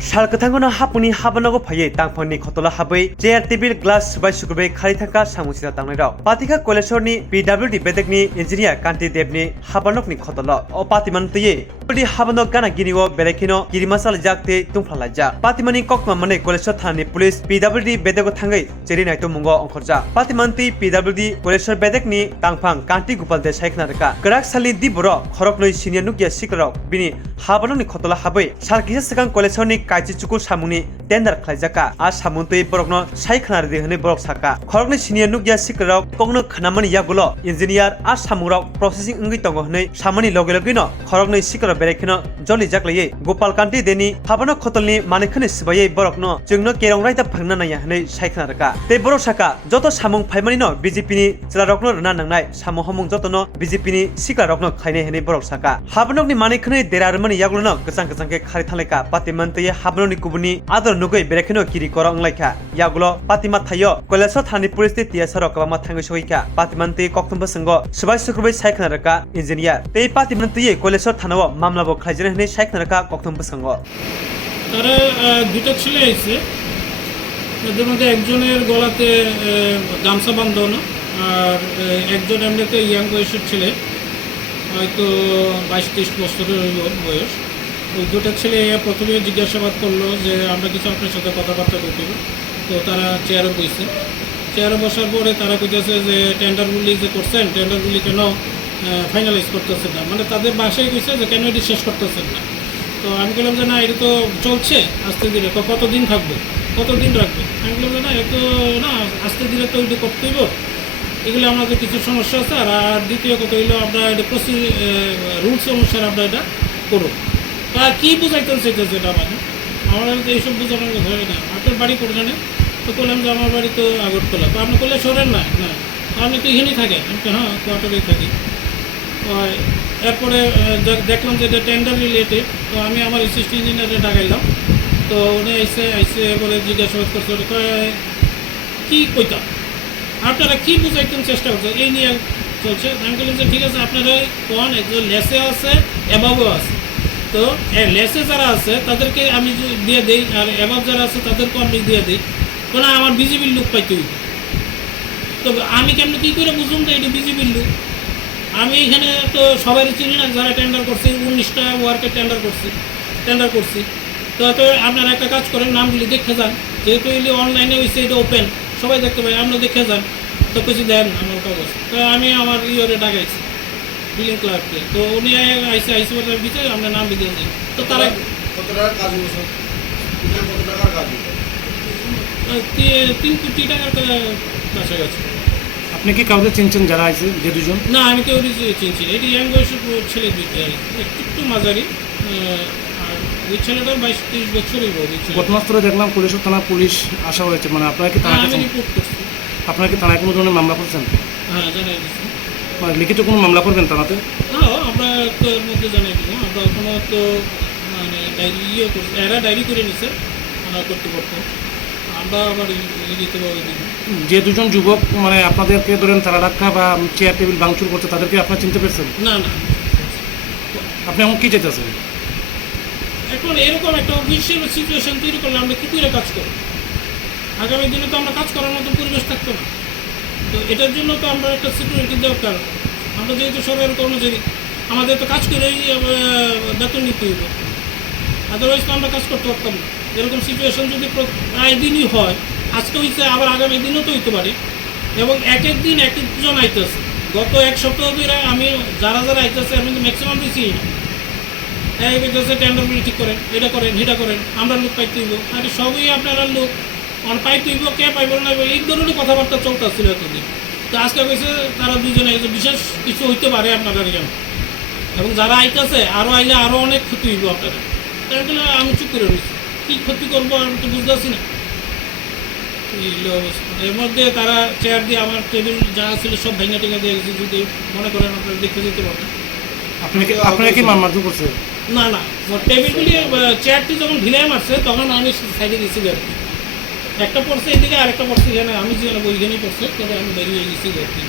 Salkatangona hapuni habanago phaye tangphani khotola habai chair table glass subai sukurbai khari thaka samusida tangnai patika koleshorni PWD bedekni engineer Kanti Devni habanokni khotola o patiman tiye odi habanok gana ginigo berekino kirimasal jakte tungflalaja patimani kokma mane koleshor thani police PWD bedego thangai cheri naito mungo ongkhorja patimanti PWD koleshor bedekni tangphang Kanti Gopal Desai khnaraka krak sali diboro khoroknoi senior nukya sikrok bini habanokni khotola habai salkisa sakang koleshorni kaiji chukul samuni tender khlaijaka a samuntui borokno sai khnar de hne borok saka khorokni senior nukya sikrok kongno khnamani yagulo engineer a samurok processing ngui tongo hne samani logino khorokni sikro berekino joli jakleye Gopal Kanti deni habano khotolni manekhne sibaye borokno jungno kerong raita phangna naya hne sai khnaraka te borok saka joto samung phaimani no BJP ni chlarokno rna nangnai samu homung jotono BJP ni sikarokno khaine hne borok saka habanokni manekhne derarmani yaglono gachang ke khari thaleka patimante habnoni kubuni ador nugoi berekino kiri korong laika yagulo patima thayo kolesor thani police tiasaro kabama thangai soika patimante kokthumba sango subai sukurbai saikhnaraka engineer te patimante kolesor thanao মামলাবো খাইজনে হনে সাইকনারকা কক্তম প্রসঙ্গ তারা দুটো ছেলে আছে এদের মধ্যে একজনের গলাতে গামছা বাঁধানো আর একজন এমনিতে ইয়াং বয়সের ছেলে হয়তো 22-23 বছরের বয়স ওই দুটো ছেলে প্রথমে জিজ্ঞাসাবাদ করলো যে আমরা কিছু আপনার সাথে কথাবার্তা বলতে তো তারা চেয়ারে বসছে চেয়ারে বসার পরে তারা কইতেছে যে টেন্ডারগুলি যে করছেন টেন্ডারগুলি কেন ফাইনালাইজ করতেছেন না মানে তাদের বাসায় গেছে যে কেন এটি শেষ করতেছেন না তো আমি বললাম যে না এটা তো চলছে আস্তে ধীরে কতদিন থাকবে কতদিন রাখবে আমি বললাম যে না এত না আস্তে ধীরে তো এটা করতেই এগুলো আমাদের কিছু সমস্যা আছে আর দ্বিতীয় কথা হইলো আমরা এটা রুলস অনুসারে আমরা এটা করব তা কী বুঝাইতে চাইতেছে এটা মানে আমার তো এইসব বোঝানোর কথা হয় না আপনার বাড়ি কোনখানে তো বললাম যে আমার বাড়ি তো আগরতলা তো আপনি করলে সরেন না না আপনি তো এখানেই থাকেন আমি তো হ্যাঁ কোয়ার্টারেই থাকি এরপরে দেখলাম যে এটা টেন্ডার রিলেটেড তো আমি আমার অ্যাসিস্ট্যান্ট ইঞ্জিনিয়ারে ডাকাইলাম তো উনি আইসে এরপরে জিজ্ঞাসাবাদ করছে কী কইতাম আপনারা কী বুঝাইতেন চেষ্টা করছেন এই নিয়ে চলছে আমি বললাম যে ঠিক আছে আপনারা কোন একজন লেসে আছে অ্যাবাবও আছে তো লেসে যারা আছে তাদেরকে আমি দিয়ে দিই আর অ্যাবাব যারা আছে তাদেরকেও আমি দিয়ে দিই কোনো আমার বিজেপির লোক পাইতে হইব তো আমি কেমন কী করে বুঝুন তো এটা বিজেপির লোক আমি এখানে তো সবাই চিনি না যারা টেন্ডার করছি 19টা ওয়ার্কের টেন্ডার করছি তো আপনারা একটা কাজ করেন নামগুলি দেখে যান যেহেতু এগুলি অনলাইনে হয়েছে এটা ওপেন সবাই দেখতে পাই আপনারা দেখে যান তো কিছু দেন আমার কাগজ তো আমি আমার ইয়ে ডাকাইছি বিলিং ক্লার্ককে তো উনি আইসি দিতে আমরা নাম দিয়ে দিই তো তারা 3 কোটি টাকার কাছাকাছি আপনি কি কাউকে চিনছেন যারা আছে যে দুজন না আমি কেউ চিনছি এটি ইয়াং বয়সের ছেলে দুইটা একটু মাঝারি আর ওই ছেলেটার 22-23 বছরই গত মাস ধরে দেখলাম পুলিশের থানা পুলিশ আসা হয়েছে মানে আপনারা কি থানায় রিপোর্ট করছি আপনারা কি থানায় কোনো ধরনের মামলা করছেন হ্যাঁ জানাই দিচ্ছি মানে লিখিত কোনো মামলা করবেন থানাতে হ্যাঁ আমরা তো এর মধ্যে জানাই দিব আমরা কোনো তো মানে ডায়েরি করছি এরা ডায়েরি করে নিছে আমরা কর্তৃপক্ষ আমরা আবার লিখিতভাবে দিব যে দুজন যুবক মানে আপনাদেরকে ধরেন তারা রাখা বা চেয়ার টেবিল ভাঙচুর করছে তাদেরকে আপনারা চিনতে পেরেছেন না না আপনি এখন কী চাইতেছেন এখন এরকম একটা অফিসিয়াল সিচুয়েশন তৈরি করলে আমরা কী করে কাজ করব আগামী দিনে তো আমরা কাজ করার মতো পরিবেশ থাকতো না তো এটার জন্য তো আমরা একটা সিকিউরিটি দরকার আমরা যেহেতু সরকারি কর্মচারী আমাদের তো কাজ করেই বেতন নিতে হইব আদারওয়াইজ তো আমরা কাজ করতে পারতাম না এরকম সিচুয়েশন যদি প্রায় দিনই হয় আজকে হইছে আবার আগামী দিনও তো হইতে পারে এবং এক দিন এক একজন আইতেছে গত এক সপ্তাহ ধরে আমি যারা আইতেছে আমি তো ম্যাক্সিমাম দিচ্ছি এই কইতেছে টেন্ডারগুলি ঠিক করেন এটা করেন আমরা লোক পাইতে হইব আর সবই আপনারা লোক পাইতে হইব কে পাইব না এই ধরনের কথাবার্তা চলতেছিল এতদিন তো আজকে কইছে তারা দুজনে বিশেষ কিছু হইতে পারে আপনাদের জন্য এবং যারা আইতেছে আরও আইলে আরও অনেক ক্ষতি হইব আপনারা তাহলে আমি চুপ করে রয়েছি কী ক্ষতি করবো আমি তো বুঝতে পারছি না এর মধ্যে তারা চেয়ার দিয়ে আমার টেবিল যা ছিল সব ভেঙে টেঙে দিয়ে গেছে যদি মনে করেন আপনারা দেখে যেতে পারবেন আপনারা কি মারধর করছে না না টেবিলগুলি চেয়ারটি যখন ঢিলাই মারছে তখন আমি সাইডে গেছি আর কি একটা পড়ছে এদিকে আরেকটা পড়ছে এখানে আমি যেখানে ওইখানেই পড়ছে তবে আমি বেরিয়ে গেছি আর কি